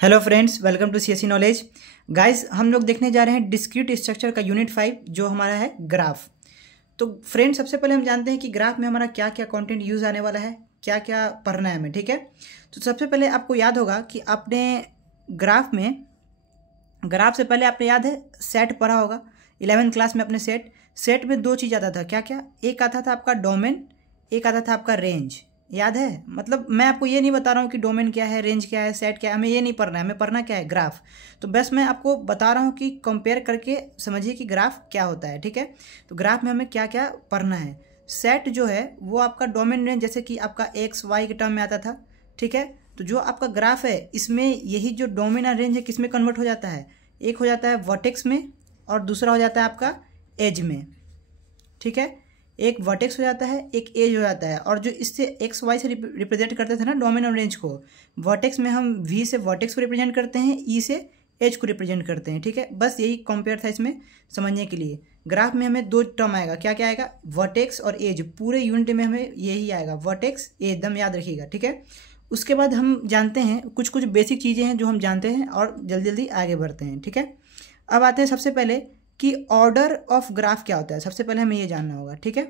Hello friends, welcome to CSC knowledge. Guys, हम लोग देखने जा रहे हैं डिस्क्रीट स्ट्रक्चर का यूनिट 5 जो हमारा है ग्राफ। तो फ्रेंड्स, सबसे पहले हम जानते हैं कि ग्राफ में हमारा क्या क्या कंटेंट यूज़ आने वाला है, क्या क्या पढ़ना है हमें। ठीक है, तो सबसे पहले आपको याद होगा कि आपने ग्राफ से पहले आपने याद है सेट पढ़ा होगा 11th क्लास में। अपने सेट में दो चीज़ आता था। क्या क्या? एक आता था आपका डोमेन, एक आता था आपका रेंज। याद है? मतलब मैं आपको ये नहीं बता रहा हूँ कि डोमेन क्या है, रेंज क्या है, सेट क्या है, हमें ये नहीं पढ़ना है। हमें पढ़ना क्या है? ग्राफ। तो बस मैं आपको बता रहा हूँ कि कंपेयर करके समझिए कि ग्राफ क्या होता है। ठीक है, तो ग्राफ में हमें क्या क्या पढ़ना है। सेट जो है वो आपका डोमेन रेंज, जैसे कि आपका एक्स वाई के टर्म में आता था। ठीक है, तो जो आपका ग्राफ है इसमें यही जो डोमेन और रेंज है किस में कन्वर्ट हो जाता है? एक हो जाता है वर्टेक्स में और दूसरा हो जाता है आपका एज में। ठीक है, एक वर्टेक्स हो जाता है, एक एज हो जाता है। और जो इससे एक्स वाई से रिप्रेजेंट करते थे ना डोमेन और रेंज को, वर्टेक्स में हम वी से वर्टेक्स को रिप्रेजेंट करते हैं, ई से एज को रिप्रेजेंट करते हैं। ठीक है, बस यही कंपेयर था इसमें समझने के लिए। ग्राफ में हमें दो टर्म आएगा। क्या क्या आएगा? वर्टेक्स और एज। पूरे यूनिट में हमें यही आएगा, वर्टेक्स एज, एकदम याद रखिएगा। ठीक है, उसके बाद हम जानते हैं कुछ कुछ बेसिक चीज़ें हैं जो हम जानते हैं और जल्दी जल्दी आगे बढ़ते हैं। ठीक है, अब आते हैं सबसे पहले कि ऑर्डर ऑफ ग्राफ क्या होता है। सबसे पहले हमें ये जानना होगा। ठीक है,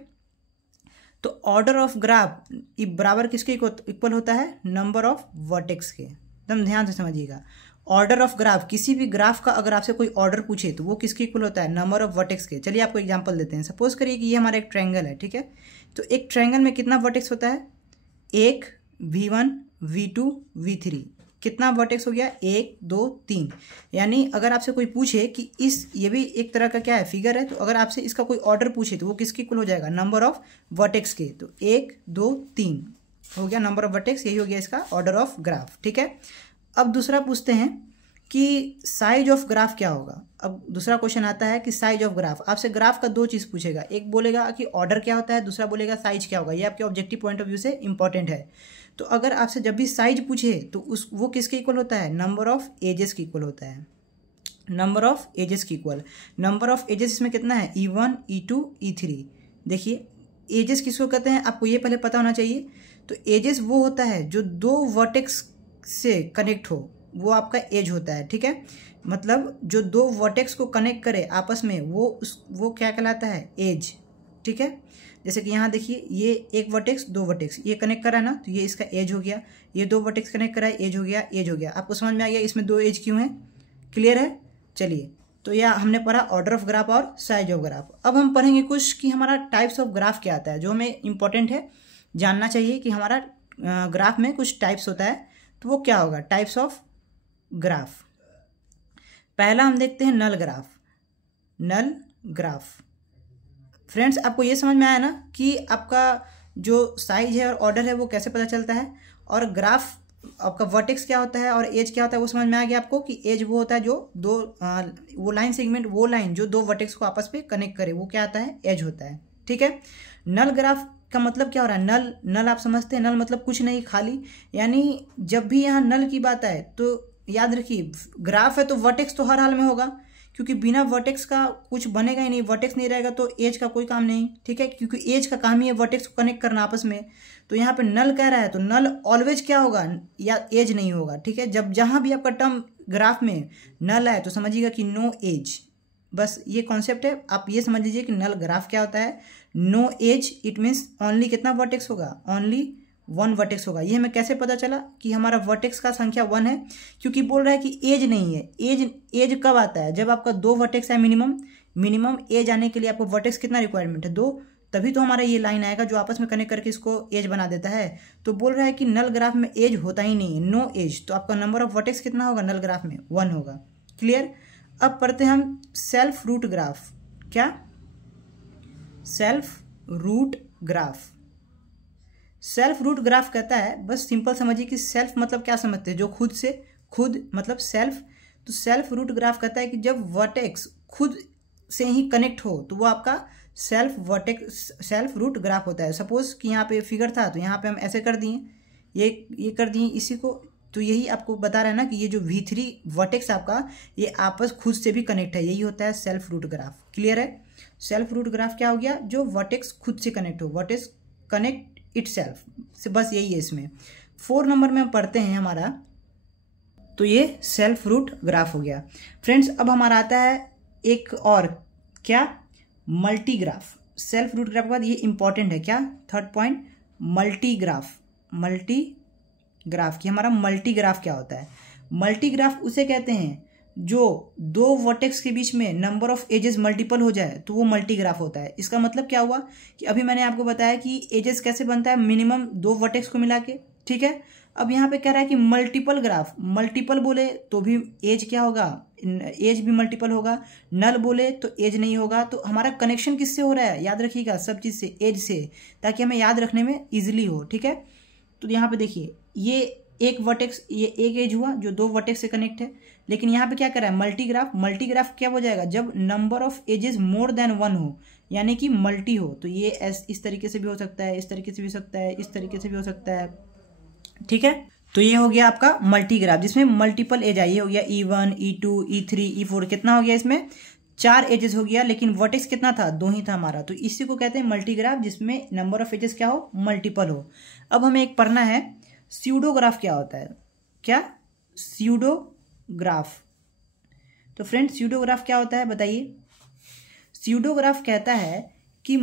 तो ऑर्डर ऑफ ग्राफ बराबर किसके इक्वल होता है? नंबर ऑफ वर्टेक्स के। एकदम ध्यान से समझिएगा। ऑर्डर ऑफ ग्राफ, किसी भी ग्राफ का अगर आपसे कोई ऑर्डर पूछे तो वो किसके इक्वल होता है? नंबर ऑफ वर्टेक्स के। चलिए आपको एग्जांपल देते हैं। सपोज करिए कि ये हमारा एक ट्रायंगल है। ठीक है, तो एक ट्रायंगल में कितना वर्टेक्स होता है? एक, V1, V2, V3। कितना वर्टेक्स हो गया? 1 2 3। यानी अगर आपसे कोई पूछे कि ये भी एक तरह का क्या है? फिगर है। तो अगर आपसे इसका कोई ऑर्डर पूछे तो वो किसके इक्वल हो जाएगा? नंबर ऑफ वर्टेक्स के। तो 1 2 3 हो गया नंबर ऑफ वर्टेक्स, यही हो गया इसका ऑर्डर ऑफ ग्राफ। ठीक है, अब दूसरा पूछते हैं कि साइज ऑफ ग्राफ क्या होगा। अब दूसरा क्वेश्चन आता है कि साइज ऑफ ग्राफ। आपसे ग्राफ का दो चीज़ पूछेगा, एक बोलेगा कि ऑर्डर क्या होता है, दूसरा बोलेगा साइज क्या होगा। ये आपके ऑब्जेक्टिव पॉइंट ऑफ व्यू से इंपॉर्टेंट है। तो अगर आपसे जब भी साइज पूछे तो वो किसके इक्वल होता है? नंबर ऑफ एजेस की इक्वल होता है। नंबर ऑफ एजेस की इक्वल। नंबर ऑफ एजेस इसमें कितना है? E1, E2, E3। देखिए, एजेस किसको कहते हैं आपको ये पहले पता होना चाहिए। तो एजेस वो होता है जो दो वर्टेक्स से कनेक्ट हो, वो आपका एज होता है। ठीक है, मतलब जो दो वर्टेक्स को कनेक्ट करे आपस में, वो क्या कहलाता है? एज। ठीक है, जैसे कि यहाँ देखिए, ये एक वर्टेक्स, दो वर्टेक्स ये कनेक्ट करा है ना, तो ये इसका एज हो गया। ये दो वर्टेक्स कनेक्ट करा है, एज हो गया, एज हो गया। आपको समझ में आ गया इसमें दो एज क्यों है? क्लियर है? चलिए, तो यह हमने पढ़ा ऑर्डर ऑफ ग्राफ और साइज ऑफ ग्राफ। अब हम पढ़ेंगे कुछ कि हमारा टाइप्स ऑफ ग्राफ क्या आता है, जो हमें इंपॉर्टेंट है जानना चाहिए कि हमारा ग्राफ में कुछ टाइप्स होता है। तो वो क्या होगा? Types of graph. पहला हम देखते हैं नल ग्राफ। नल ग्राफ। फ्रेंड्स, आपको ये समझ में आया ना कि आपका जो साइज है और ऑर्डर है वो कैसे पता चलता है, और ग्राफ आपका वर्टेक्स क्या होता है और एज क्या होता है वो समझ में आ गया आपको कि एज वो होता है जो दो वो लाइन सेगमेंट, वो लाइन जो दो वर्टेक्स को आपस में कनेक्ट करे, वो क्या आता है? एज होता है। ठीक है, नल ग्राफ का मतलब क्या हो रहा है? नल आप समझते हैं, नल मतलब कुछ नहीं, खाली। यानी जब भी यहाँ नल की बात आए तो याद रखिए, ग्राफ है तो वर्टेक्स तो हर हाल में होगा, क्योंकि बिना वर्टेक्स का कुछ बनेगा ही नहीं। वर्टेक्स नहीं रहेगा तो एज का कोई काम नहीं। ठीक है, क्योंकि एज का काम ही है वर्टेक्स को कनेक्ट करना आपस में। तो यहाँ पे नल कह रहा है तो नल ऑलवेज क्या होगा? या एज नहीं होगा। ठीक है, जब जहाँ भी आपका टर्म ग्राफ में नल आए तो समझिएगा कि नो एज। बस ये कॉन्सेप्ट है, आप ये समझ लीजिए कि नल ग्राफ क्या होता है? No edge, it means only कितना वर्टेक्स होगा? ओनली 1 वर्टेक्स होगा। ये हमें कैसे पता चला कि हमारा वर्टेक्स का संख्या 1 है? क्योंकि बोल रहा है कि एज नहीं है। एज कब आता है? जब आपका 2 वर्टेक्स है मिनिमम एज आने के लिए आपको वर्टेक्स कितना रिक्वायरमेंट है? 2। तभी तो हमारा ये लाइन आएगा जो आपस में कनेक्ट करके इसको एज बना देता है। तो बोल रहा है कि नल ग्राफ में एज होता ही नहीं है, नो एज। तो आपका नंबर ऑफ वर्टेक्स कितना होगा नल ग्राफ में? 1 होगा। क्लियर? अब पढ़ते हैं हम सेल्फ रूट ग्राफ। क्या? Self root graph. Self root graph कहता है, बस सिंपल समझिए कि सेल्फ मतलब क्या समझते हैं? जो खुद से, खुद मतलब सेल्फ। तो सेल्फ रूट ग्राफ कहता है कि जब वर्टेक्स खुद से ही कनेक्ट हो तो वो आपका सेल्फ रूट ग्राफ होता है। सपोज कि यहाँ पे फिगर था तो यहाँ पे हम ऐसे कर दिए, ये कर दिए इसी को। तो यही आपको बता रहा है ना कि ये जो V3 वर्टेक्स आपका, ये आपस खुद से भी कनेक्ट है, यही होता है सेल्फ रूट ग्राफ। क्लियर है? सेल्फ रूट ग्राफ क्या हो गया? जो वर्टेक्स खुद से कनेक्ट हो, वर्टेक्स कनेक्ट इटसेल्फ से, बस यही है इसमें। 4 नंबर में हम पढ़ते हैं हमारा तो ये सेल्फ रूट ग्राफ हो गया। फ्रेंड्स अब हमारा आता है एक और, क्या, multi graph. Self root graph के बाद ये इंपॉर्टेंट है, क्या, third point, multi graph. Multi graph की हमारा मल्टी ग्राफ क्या होता है? मल्टी ग्राफ उसे कहते हैं जो दो वर्टेक्स के बीच में नंबर ऑफ एजेस मल्टीपल हो जाए तो वो मल्टी ग्राफ होता है। इसका मतलब क्या हुआ कि अभी मैंने आपको बताया कि एजेस कैसे बनता है, मिनिमम दो वर्टेक्स को मिला के, ठीक है। अब यहाँ पे कह रहा है कि मल्टीपल ग्राफ, मल्टीपल बोले तो भी एज क्या होगा, एज भी मल्टीपल होगा, नल बोले तो एज नहीं होगा। तो हमारा कनेक्शन किससे हो रहा है, याद रखिएगा, सब चीज़ से, एज से, ताकि हमें याद रखने में ईजिली हो, ठीक है। तो यहाँ पे देखिए ये एक वर्टेक्स, ये एक एज हुआ जो दो वर्टेक्स से कनेक्ट है, लेकिन यहाँ पे क्या कर रहा है, मल्टी ग्राफ। मल्टी ग्राफ क्या हो जाएगा, जब number of edges more than one हो, यानी कि मल्टी हो। तो ये इस तरीके से भी हो सकता है, इस तरीके से भी हो सकता है, इस तरीके से भी हो सकता है, ठीक है। तो ये हो गया आपका मल्टी ग्राफ जिसमें मल्टीपल एज आई, हो गया E1, E2, E3, E4, कितना हो गया इसमें, 4 एजेस हो गया, लेकिन वर्टेक्स कितना था, 2 ही था हमारा। तो इसी को कहते हैं मल्टी ग्राफ जिसमें नंबर ऑफ एजेस क्या हो, मल्टीपल हो। अब हमें एक पढ़ना है स्यूडोग्राफ क्या होता है, क्या, स्यूडोग्राफ। तो फ्रेंड्स स्यूडोग्राफ क्या होता है बताइए। स्यूडोग्राफ कहता है कि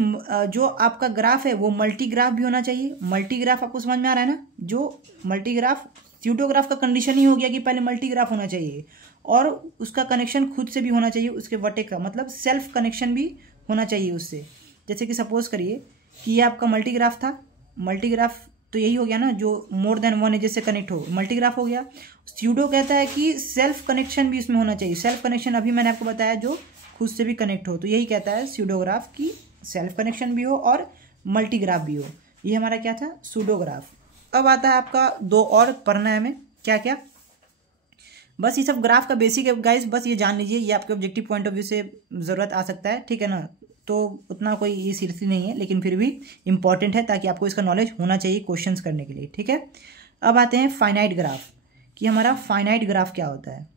जो आपका ग्राफ है वो मल्टी ग्राफ भी होना चाहिए। मल्टी ग्राफ आपको समझ में आ रहा है ना, जो मल्टी ग्राफ, स्यूडोग्राफ का कंडीशन ही हो गया कि पहले मल्टी ग्राफ होना चाहिए और उसका कनेक्शन खुद से भी होना चाहिए, उसके वर्टेक्स का मतलब सेल्फ कनेक्शन भी होना चाहिए उससे। जैसे कि सपोज करिए कि ये आपका मल्टी ग्राफ था, मल्टी ग्राफ तो यही हो गया ना जो मोर देन वन एजेस से कनेक्ट हो, मल्टी ग्राफ हो गया। स्यूडो कहता है कि सेल्फ कनेक्शन भी इसमें होना चाहिए। सेल्फ कनेक्शन अभी मैंने आपको बताया जो खुद से भी कनेक्ट हो, तो यही कहता है स्यूडोग्राफ की सेल्फ कनेक्शन भी हो और मल्टी ग्राफ भी हो। ये हमारा क्या था, सूडोग्राफ। अब आता है आपका दो और पढ़ना है हमें, क्या क्या, बस ये सब ग्राफ का बेसिक है गाइस, बस ये जान लीजिए, ये आपके ऑब्जेक्टिव पॉइंट ऑफ व्यू से ज़रूरत आ सकता है, ठीक है ना। तो उतना कोई ये सीरियसली नहीं है, लेकिन फिर भी इंपॉर्टेंट है ताकि आपको इसका नॉलेज होना चाहिए क्वेश्चंस करने के लिए, ठीक है। अब आते हैं फाइनाइट ग्राफ कि हमारा फाइनाइट ग्राफ क्या होता है।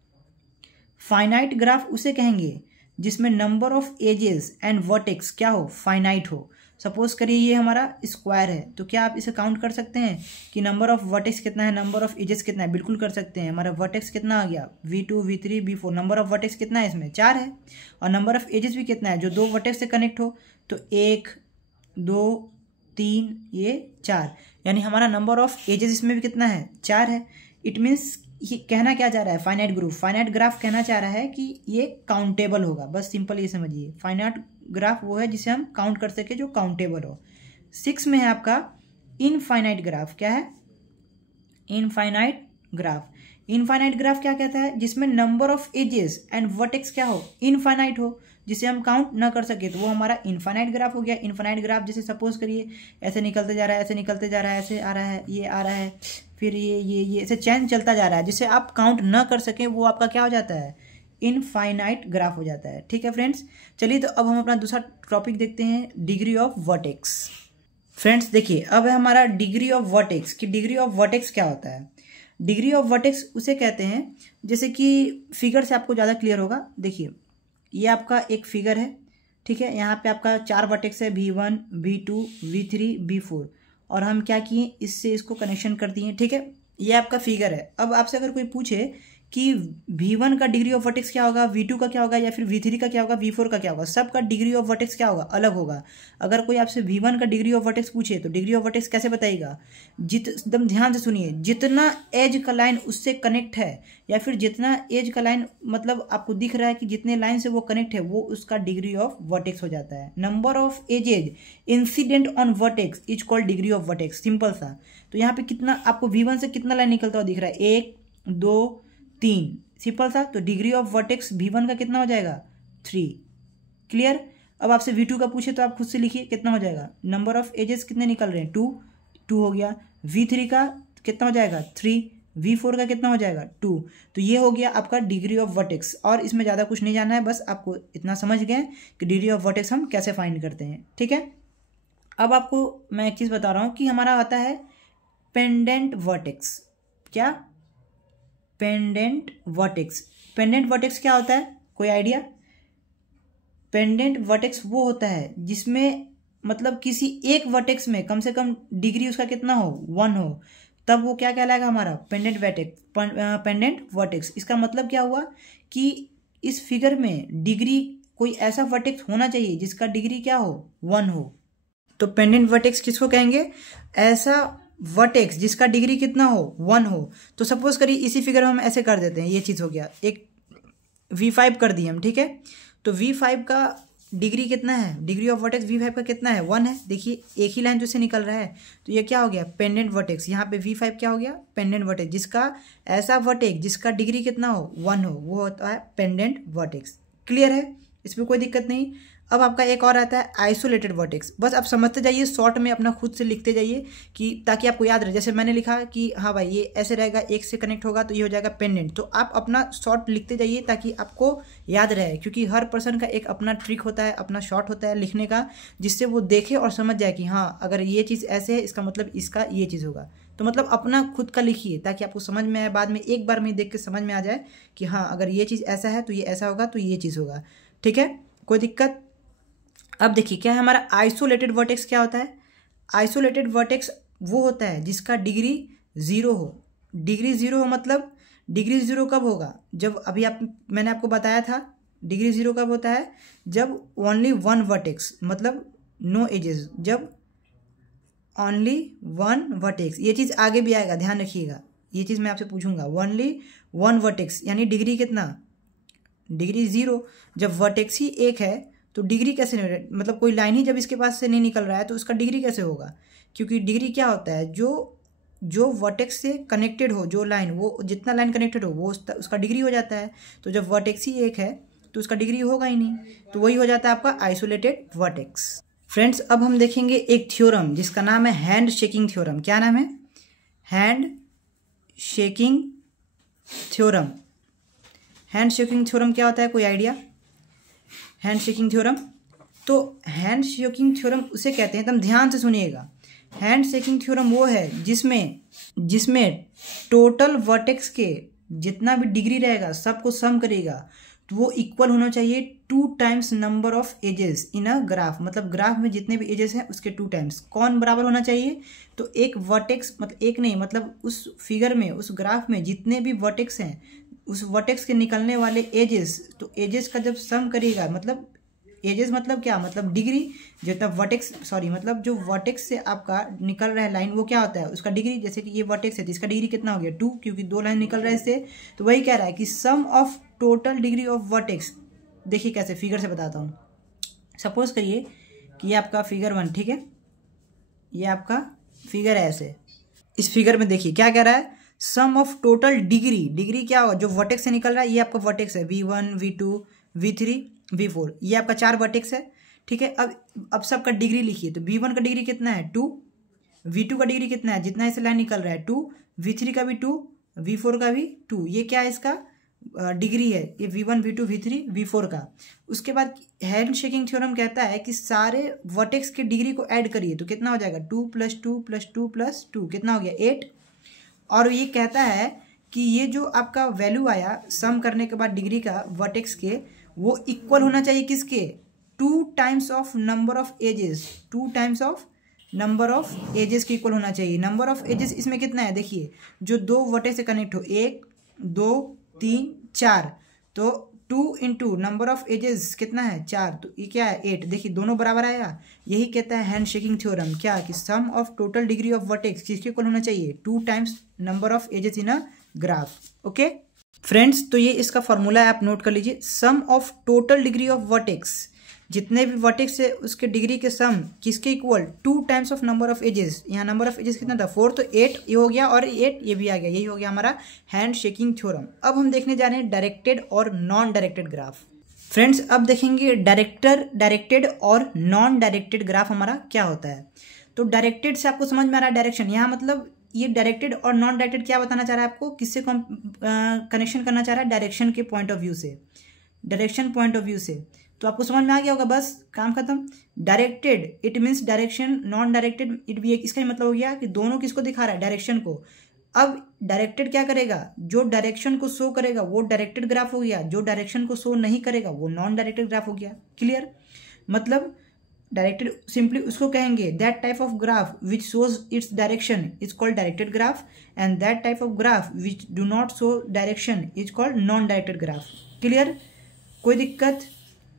फाइनाइट ग्राफ उसे कहेंगे जिसमें number of edges and vertex क्या हो, फाइनाइट हो। सपोज करिए ये हमारा स्क्वायर है, तो क्या आप इसे काउंट कर सकते हैं कि नंबर ऑफ वर्टेक्स कितना है, नंबर ऑफ एजेस कितना है, बिल्कुल कर सकते हैं। हमारा वर्टेक्स कितना आ गया, V2, V3, V4, number of vertex कितना है इसमें, 4 है, और नंबर ऑफ एजेस भी कितना है, जो दो वर्टेक्स से कनेक्ट हो, तो 1, 2, 3, ये 4, यानी हमारा नंबर ऑफ एजेस इसमें भी कितना है, 4 है। इट मीन्स ये कहना क्या चाह रहा है, फाइनाइट ग्रुप, फाइनाइट ग्राफ कहना चाह रहा है कि ये काउंटेबल होगा, बस सिंपल ये समझिए। फाइनाइट ग्राफ वो है जिसे हम काउंट कर सके, जो काउंटेबल हो। 6 में है आपका इनफाइनाइट ग्राफ, क्या है, इनफाइनाइट ग्राफ। इनफाइनाइट ग्राफ क्या कहता है, जिसमें number of edges and vertex क्या हो, इनफाइनाइट हो, जिसे हम काउंट ना कर सके, तो वो हमारा इनफाइनाइट ग्राफ हो गया। इनफाइनाइट ग्राफ जैसे सपोज करिए ऐसे निकलते जा रहा है, ऐसे निकलते जा रहा है, ऐसे आ रहा है, ये आ रहा है, फिर ये ऐसे चेन चलता जा रहा है, जिसे आप काउंट ना कर सकें, वो आपका क्या हो जाता है, इनफाइनाइट ग्राफ हो जाता है, ठीक है फ्रेंड्स। चलिए तो अब हम अपना दूसरा टॉपिक देखते हैं, डिग्री ऑफ वर्टेक्स। फ्रेंड्स देखिए अब है हमारा डिग्री ऑफ वर्टेक्स कि डिग्री ऑफ वर्टेक्स क्या होता है। डिग्री ऑफ वर्टेक्स उसे कहते हैं, जैसे कि फिगर से आपको ज़्यादा क्लियर होगा। देखिए ये आपका एक फिगर है, ठीक है, यहाँ पे आपका 4 वर्टेक्स है, V1, V2, V3, V4, और हम क्या किए, इससे इसको कनेक्शन कर दिए, ठीक है। ये आपका फिगर है। अब आपसे अगर कोई पूछे कि V1 का डिग्री ऑफ वर्टेक्स क्या होगा, V2 का क्या होगा, या फिर V3 का क्या होगा, V4 का क्या होगा, सबका डिग्री ऑफ वर्टेक्स क्या होगा, अलग होगा। अगर कोई आपसे V1 का डिग्री ऑफ वर्टेक्स पूछे तो डिग्री ऑफ वर्टेक्स कैसे बताइएगा, एकदम ध्यान से सुनिए, जितना एज का लाइन उससे कनेक्ट है, या फिर जितना एज का लाइन मतलब आपको दिख रहा है कि जितने लाइन से वो कनेक्ट है, वो उसका डिग्री ऑफ वर्टेक्स हो जाता है। Number of edges incident on vertex is called degree of vertex, simple सा। तो यहाँ पे कितना आपको V1 से कितना लाइन निकलता हुआ दिख रहा है, 1, 2, 3, सिंपल सा। तो डिग्री ऑफ वर्टेक्स V1 का कितना हो जाएगा, 3, क्लियर। अब आपसे V2 का पूछे तो आप खुद से लिखिए कितना हो जाएगा, नंबर ऑफ एजेस कितने निकल रहे हैं, 2 हो गया। V3 का कितना हो जाएगा, 3, V4 का कितना हो जाएगा, 2। तो ये हो गया आपका डिग्री ऑफ वर्टेक्स, और इसमें ज़्यादा कुछ नहीं जानना है, बस आपको इतना समझ गए कि डिग्री ऑफ वर्टेक्स हम कैसे फाइंड करते हैं, ठीक है। अब आपको मैं एक चीज़ बता रहा हूँ कि हमारा आता है पेंडेंट वर्टेक्स, क्या, पेंडेंट वर्टेक्स। पेंडेंट वर्टेक्स क्या होता है, कोई आइडिया। पेंडेंट वर्टेक्स वो होता है जिसमें मतलब किसी एक वर्टेक्स में कम से कम डिग्री उसका कितना हो, 1 हो, तब वो क्या कहलाएगा हमारा पेंडेंट वर्टेक्स। इसका मतलब क्या हुआ कि इस फिगर में डिग्री कोई ऐसा वर्टेक्स होना चाहिए जिसका डिग्री क्या हो 1 हो। तो पेंडेंट वर्टेक्स किसको कहेंगे? ऐसा वर्टेक्स जिसका डिग्री कितना हो 1 हो। तो सपोज करिए इसी फिगर में हम ऐसे कर देते हैं, ये चीज़ हो गया, एक V5 कर दिए हम, ठीक है। तो V5 का डिग्री कितना है, डिग्री ऑफ वर्टेक्स V5 का कितना है 1 है। देखिए एक ही लाइन जो से निकल रहा है, तो ये क्या हो गया पेंडेंट वर्टेक्स। यहाँ पे V5 क्या हो गया पेंडेंट वर्टेक्स, जिसका ऐसा वर्टेक्स जिसका डिग्री कितना हो 1 हो, वो होता है पेंडेंट वर्टेक्स। क्लियर है, इसमें कोई दिक्कत नहीं। अब आपका एक और आता है आइसोलेटेड वर्टेक्स। बस आप समझते जाइए, शॉर्ट में अपना खुद से लिखते जाइए कि ताकि आपको याद रहे। जैसे मैंने लिखा कि हाँ भाई ये ऐसे रहेगा, एक से कनेक्ट होगा तो ये हो जाएगा पेंडेंट। तो आप अपना शॉर्ट लिखते जाइए ताकि आपको याद रहे, क्योंकि हर पर्सन का एक अपना ट्रिक होता है, अपना शॉर्ट होता है लिखने का, जिससे वो देखे और समझ जाए कि हाँ अगर ये चीज़ ऐसे है इसका मतलब इसका ये चीज़ होगा। तो मतलब अपना खुद का लिखिए ताकि आपको समझ में आए, बाद में एक बार में देख के समझ में आ जाए कि हाँ अगर ये चीज़ ऐसा है तो ये ऐसा होगा, तो ये चीज़ होगा। ठीक है, कोई दिक्कत? अब देखिए क्या है हमारा आइसोलेटेड वर्टेक्स। क्या होता है आइसोलेटेड वर्टेक्स? वो होता है जिसका डिग्री 0 हो। डिग्री 0 हो मतलब डिग्री 0 कब होगा? जब अभी मैंने आपको बताया था डिग्री 0 कब होता है, जब ओनली 1 वर्टेक्स, मतलब नो एजेस, जब ओनली 1 वर्टेक्स। ये चीज़ आगे भी आएगा, ध्यान रखिएगा, ये चीज़ मैं आपसे पूछूंगा। ओनली 1 वर्टेक्स यानी डिग्री कितना, डिग्री 0। जब वर्टेक्स ही एक है तो डिग्री कैसे नहीं, मतलब कोई लाइन ही जब इसके पास से नहीं निकल रहा है तो उसका डिग्री कैसे होगा? क्योंकि डिग्री क्या होता है, जो वर्टेक्स से कनेक्टेड हो, जो लाइन, वो जितना लाइन कनेक्टेड हो वो उसका डिग्री हो जाता है। तो जब वर्टेक्स ही एक है तो उसका डिग्री होगा ही नहीं, तो वही हो जाता है आपका आइसोलेटेड वर्टेक्स। फ्रेंड्स अब हम देखेंगे एक थ्योरम जिसका नाम है हैंड शेकिंग थ्योरम। क्या नाम है? Hand shaking theorem. Hand shaking theorem क्या होता है, कोई आइडिया? हैंड शेकिंग थ्योरम, तो हैंड शेकिंग थ्योरम उसे कहते हैं, एकदम ध्यान से सुनिएगा। हैंड शेकिंग थ्योरम वो है जिसमें टोटल वर्टेक्स के जितना भी डिग्री रहेगा सबको सम करेगा, तो वो इक्वल होना चाहिए 2 times number of edges in a graph. मतलब ग्राफ में जितने भी एजेस हैं उसके 2 टाइम्स। कौन बराबर होना चाहिए? तो एक वर्टेक्स, मतलब एक नहीं, मतलब उस फिगर में, उस ग्राफ में जितने भी वर्टेक्स हैं, उस वर्टेक्स के निकलने वाले एजेस, तो एजेस का जब सम करेगा, मतलब एजेस मतलब क्या, मतलब डिग्री, जितना वर्टेक्स, सॉरी मतलब जो वर्टेक्स से आपका निकल रहा है लाइन, वो क्या होता है उसका डिग्री। जैसे कि ये वर्टेक्स है तो इसका डिग्री कितना हो गया 2, क्योंकि 2 लाइन निकल रहा है इससे। तो वही कह रहा है कि sum of total degree of vertex. देखिए कैसे, फिगर से बताता हूँ। सपोज करिए कि ये आपका फिगर 1, ठीक है, ये आपका फिगर है ऐसे। इस फिगर में देखिए क्या कह रहा है, सम ऑफ टोटल डिग्री। डिग्री क्या हो, जो वर्टेक्स से निकल रहा है, ये आपका वर्टेक्स है V1 V2 V3 V4, ये आपका 4 वर्टेक्स है, ठीक है। अब सबका डिग्री लिखिए। तो V1 का डिग्री कितना है 2, V2 का डिग्री कितना है, जितना इसे लाइन निकल रहा है 2, V3 का भी 2, V4 का भी 2। ये क्या है, इसका डिग्री है, ये V1 V2 V3 V4 का। उसके बाद हैंड शेकिंग थ्योरम कहता है कि सारे वर्टेक्स के डिग्री को ऐड करिए, तो कितना हो जाएगा 2 + 2 + 2 + 2, कितना हो गया 8। और ये कहता है कि ये जो आपका वैल्यू आया सम करने के बाद डिग्री का वर्टेक्स के, वो इक्वल होना चाहिए किसके, 2 times of number of ages. 2 times of number of ages के इक्वल होना चाहिए। नंबर ऑफ एजेस इसमें कितना है, देखिए जो 2 वर्टेक्स से कनेक्ट हो, 1 2 3 4, तो 2 × नंबर ऑफ एजेस कितना है 4, तो ये क्या है 8। देखिए दोनों बराबर आएगा। यही कहता है हैंड शेकिंग थ्योरम, क्या कि sum of total degree of vertex किसके इक्वल होना चाहिए, 2 times number of edges in a graph. Okay friends, तो ये इसका फॉर्मूला है, आप नोट कर लीजिए। Sum of total degree of vertex, जितने भी वर्टेक्स है उसके डिग्री के सम किसके equal, 2 times of number of edges. यहाँ नंबर ऑफ एजेस कितना था 4, तो 8 ये हो गया और 8 ये भी आ गया। यही हो गया हमारा हैंड शेकिंग थ्योरम। अब हम देखने जा रहे हैं डायरेक्टेड और नॉन डायरेक्टेड ग्राफ। फ्रेंड्स अब देखेंगे डायरेक्टेड और नॉन डायरेक्टेड ग्राफ हमारा क्या होता है। तो डायरेक्टेड से आपको समझ में आ रहा है डायरेक्शन, यहाँ मतलब ये डायरेक्टेड और नॉन डायरेक्टेड क्या बताना चाह रहा है आपको, किससे कनेक्शन करना चाह रहा है, डायरेक्शन के पॉइंट ऑफ व्यू से, डायरेक्शन पॉइंट ऑफ व्यू से। तो आपको समझ में आ गया होगा, बस काम खत्म। Directed it means direction, non directed it भी एक, इसका मतलब हो गया कि दोनों किसको दिखा रहा है, डायरेक्शन को। अब डायरेक्टेड क्या करेगा, जो डायरेक्शन को शो करेगा वो डायरेक्टेड ग्राफ हो गया, जो डायरेक्शन को शो नहीं करेगा वो नॉन डायरेक्टेड ग्राफ हो गया। क्लियर, मतलब डायरेक्टेड सिंपली उसको कहेंगे that type of graph which shows its direction is called directed graph and that type of graph which do not show direction is called non directed graph. Clear, कोई दिक्कत?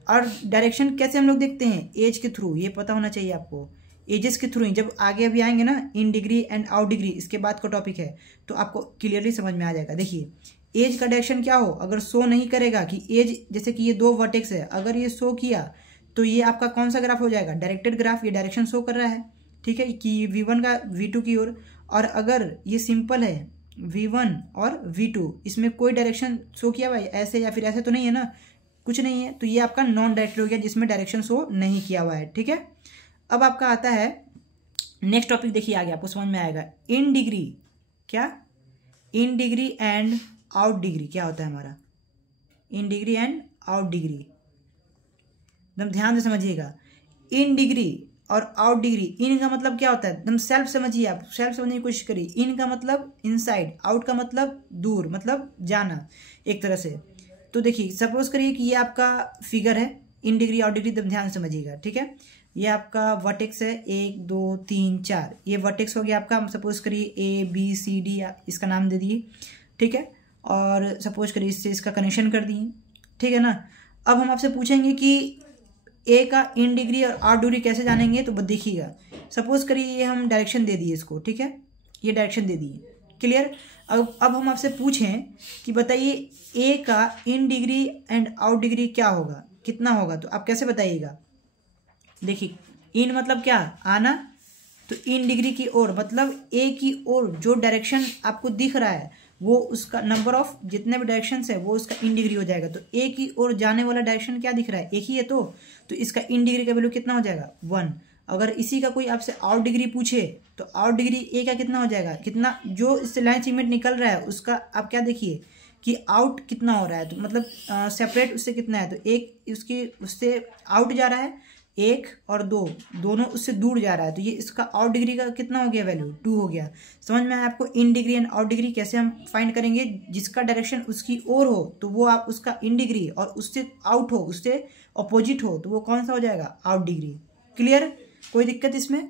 और direction कैसे हम लोग देखते हैं? एज के थ्रू, ये पता होना चाहिए आपको, एजेस के थ्रू ही। जब आगे अभी आएंगे ना in degree and out degree, इसके बाद का टॉपिक है, तो आपको क्लियरली समझ में आ जाएगा। देखिए एज का डायरेक्शन क्या हो, अगर शो नहीं करेगा कि एज, जैसे कि ये दो वर्टेक्स है, अगर ये शो किया तो ये आपका कौन सा ग्राफ हो जाएगा? Directed graph. ये डायरेक्शन शो कर रहा है, ठीक है, कि V1 का V2 की ओर। और अगर ये सिंपल है V1 और V2, इसमें कोई डायरेक्शन शो किया भाई ऐसे या फिर ऐसे तो नहीं है ना, कुछ नहीं है, तो ये आपका नॉन डायरेक्टेड हो गया जिसमें डायरेक्शन शो नहीं किया हुआ है, ठीक है। अब आपका आता है नेक्स्ट टॉपिक, देखिए आगे आपको समझ में आएगा। इन डिग्री, क्या? In degree and out degree क्या होता है हमारा? In degree and out degree, एकदम ध्यान से समझिएगा। इन डिग्री और आउट डिग्री, इन का मतलब क्या होता है? एकदम सेल्फ समझिए, आप सेल्फ समझने की कोशिश करिए। इन का मतलब इनसाइड, आउट का मतलब दूर, मतलब जाना एक तरह से। तो देखिए सपोज करिए कि ये आपका फिगर है, इन डिग्री आउट डिग्री, एकदम ध्यान से समझिएगा, ठीक है। ये आपका वर्टेक्स है 1 2 3 4, ये वर्टेक्स हो गया आपका। हम सपोज करिए ABCD इसका नाम दे दिए, ठीक है, और सपोज करिए इससे इसका कनेक्शन कर दिए, ठीक है ना। अब हम आपसे पूछेंगे कि ए का इन डिग्री और आउट डिग्री कैसे जानेंगे, तो देखिएगा सपोज करिए ये हम डायरेक्शन दे दिए इसको, ठीक है, ये डायरेक्शन दे दिए, क्लियर। अब हम आपसे पूछें कि बताइए ए का in degree and out degree क्या होगा, कितना होगा, तो आप कैसे बताइएगा? देखिए इन मतलब क्या? आना, तो इन डिग्री की ओर मतलब ए की ओर जो डायरेक्शन आपको दिख रहा है वो उसका नंबर ऑफ जितने भी डायरेक्शंस है वो उसका इन डिग्री हो जाएगा। तो ए की ओर जाने वाला डायरेक्शन क्या दिख रहा है? एक ही है, तो इसका इन डिग्री का वैल्यू कितना हो जाएगा? 1। अगर इसी का कोई आपसे आउट डिग्री पूछे तो आउट डिग्री ए का कितना हो जाएगा? कितना जो इससे लाइन सेगमेंट निकल रहा है उसका आप क्या देखिए कि आउट कितना हो रहा है, तो मतलब सेपरेट उससे कितना है, तो एक उसकी उससे आउट जा रहा है 1 और 2 दोनों उससे दूर जा रहा है, तो ये इसका आउट डिग्री का कितना हो गया? वैल्यू 2 हो गया। समझ में आया आपको? In degree and out degree कैसे हम फाइंड करेंगे? जिसका डायरेक्शन उसकी ओर हो तो वो आप उसका इन डिग्री, और उससे आउट हो, उससे अपोजिट हो, तो वो कौन सा हो जाएगा? Out degree. क्लियर, कोई दिक्कत इसमें?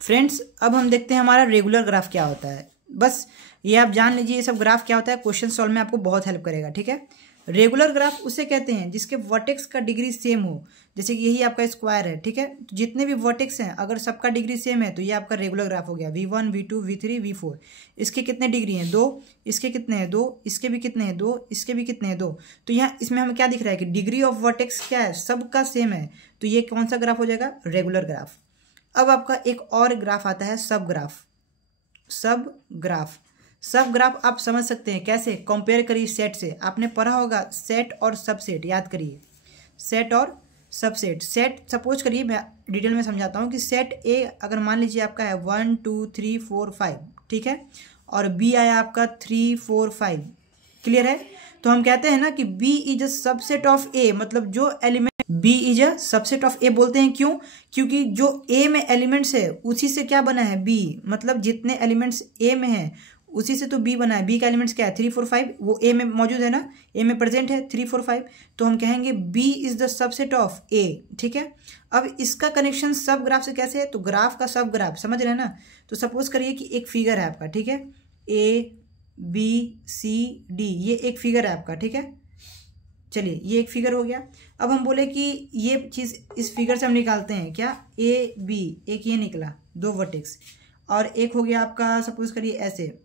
फ्रेंड्स अब हम देखते हैं हमारा रेगुलर ग्राफ क्या होता है। बस ये आप जान लीजिए ये सब ग्राफ क्या होता है, क्वेश्चन सॉल्व में आपको बहुत हेल्प करेगा, ठीक है। रेगुलर ग्राफ उसे कहते हैं जिसके वर्टेक्स का डिग्री सेम हो, जैसे कि यही आपका स्क्वायर है, ठीक है, तो जितने भी वर्टेक्स हैं अगर सबका डिग्री सेम है तो ये आपका रेगुलर ग्राफ हो गया। V1 V2 V3 V4, इसके कितने डिग्री हैं? 2, इसके कितने हैं? 2, इसके भी कितने हैं? 2, इसके भी कितने हैं? 2। तो यहाँ इसमें हमें क्या दिख रहा है कि डिग्री ऑफ वर्टेक्स क्या है? सबका सेम है, तो ये कौन सा ग्राफ हो जाएगा? Regular graph. अब आपका एक और ग्राफ आता है सब ग्राफ। सब ग्राफ, सब ग्राफ आप समझ सकते हैं कैसे? कंपेयर करिए सेट से, आपने पढ़ा होगा सेट और सबसेट, याद करिए सेट और सबसेट। सेट सपोज करिए, मैं डिटेल में समझाता हूँ कि सेट ए अगर मान लीजिए आपका है 1 2 3 4 5, ठीक है, और बी आया आपका 3 4 5, क्लियर है। तो हम कहते हैं ना कि B is a subset of A, मतलब जो element B is a subset of A बोलते हैं, क्यों? क्योंकि जो ए में एलिमेंट्स है उसी से क्या बना है? बी, मतलब जितने एलिमेंट्स ए में है उसी से तो बी बना है। बी का एलिमेंट्स क्या है? 3 4 5, वो ए में मौजूद है ना, ए में प्रेजेंट है 3 4 5, तो हम कहेंगे B is the subset of A, ठीक है। अब इसका कनेक्शन सब ग्राफ से कैसे है? तो ग्राफ का सब ग्राफ, समझ रहे हैं ना। तो सपोज करिए कि एक फिगर है आपका, ठीक है, ABCD, ये एक फिगर है आपका, ठीक है। चलिए ये एक फिगर हो गया। अब हम बोले कि ये चीज़ इस फिगर से हम निकालते हैं क्या? AB, एक ये निकला 2 वर्टेक्स, और एक हो गया आपका सपोज करिए ऐसे,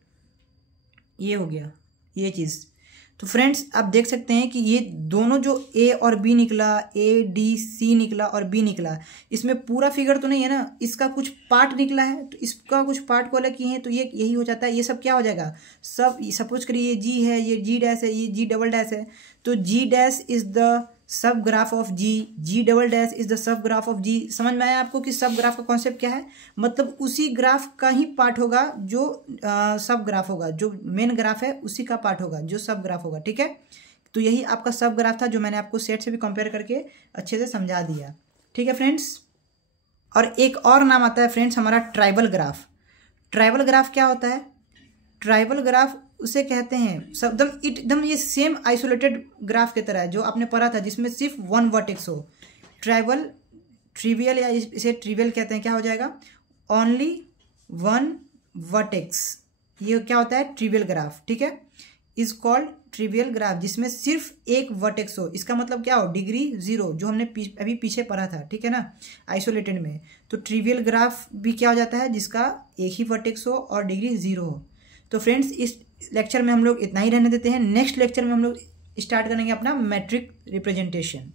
ये हो गया ये चीज़। तो फ्रेंड्स आप देख सकते हैं कि ये दोनों जो A और B निकला, ADC निकला और B निकला, इसमें पूरा फिगर तो नहीं है ना, इसका कुछ पार्ट निकला है, तो इसका कुछ पार्ट को अलग किए हैं, तो ये यही हो जाता है। ये सब क्या हो जाएगा? सब सपोज करिए ये G है, ये G डैश है, ये G डबल डैश है, तो G dash is the sub graph of G, G double dash is the sub graph of G। समझ में आया आपको कि सब ग्राफ का कॉन्सेप्ट क्या है? मतलब उसी ग्राफ का ही पार्ट होगा जो सब ग्राफ होगा, जो मेन ग्राफ है उसी का पार्ट होगा जो सब ग्राफ होगा, ठीक है। तो यही आपका सब ग्राफ था जो मैंने आपको सेट से भी कंपेयर करके अच्छे से समझा दिया, ठीक है फ्रेंड्स। और एक और नाम आता है फ्रेंड्स हमारा ट्राइबल ग्राफ। ट्राइबल ग्राफ क्या होता है? ट्राइबल ग्राफ उसे कहते हैं एकदम ये सेम आइसोलेटेड ग्राफ की तरह है जो आपने पढ़ा था, जिसमें सिर्फ 1 वर्टेक्स हो। ट्राइबल ट्रिवियल या इसे ट्रिवियल कहते हैं, क्या हो जाएगा, ओनली वन वर्टेक्स, ये क्या होता है, ट्रिवियल ग्राफ, ठीक है, इज कॉल्ड ट्रिवियल ग्राफ, जिसमें सिर्फ एक वर्टेक्स हो। इसका मतलब क्या हो, डिग्री 0, जो हमने अभी पीछे पढ़ा था, ठीक है ना, आइसोलेटेड में। तो ट्रिवियल ग्राफ भी क्या हो जाता है, जिसका एक ही वर्टेक्स हो और डिग्री 0 हो। तो फ्रेंड्स, इस लेक्चर में हम लोग इतना ही रहने देते हैं। नेक्स्ट लेक्चर में हम लोग स्टार्ट करेंगे अपना मैट्रिक रिप्रेजेंटेशन।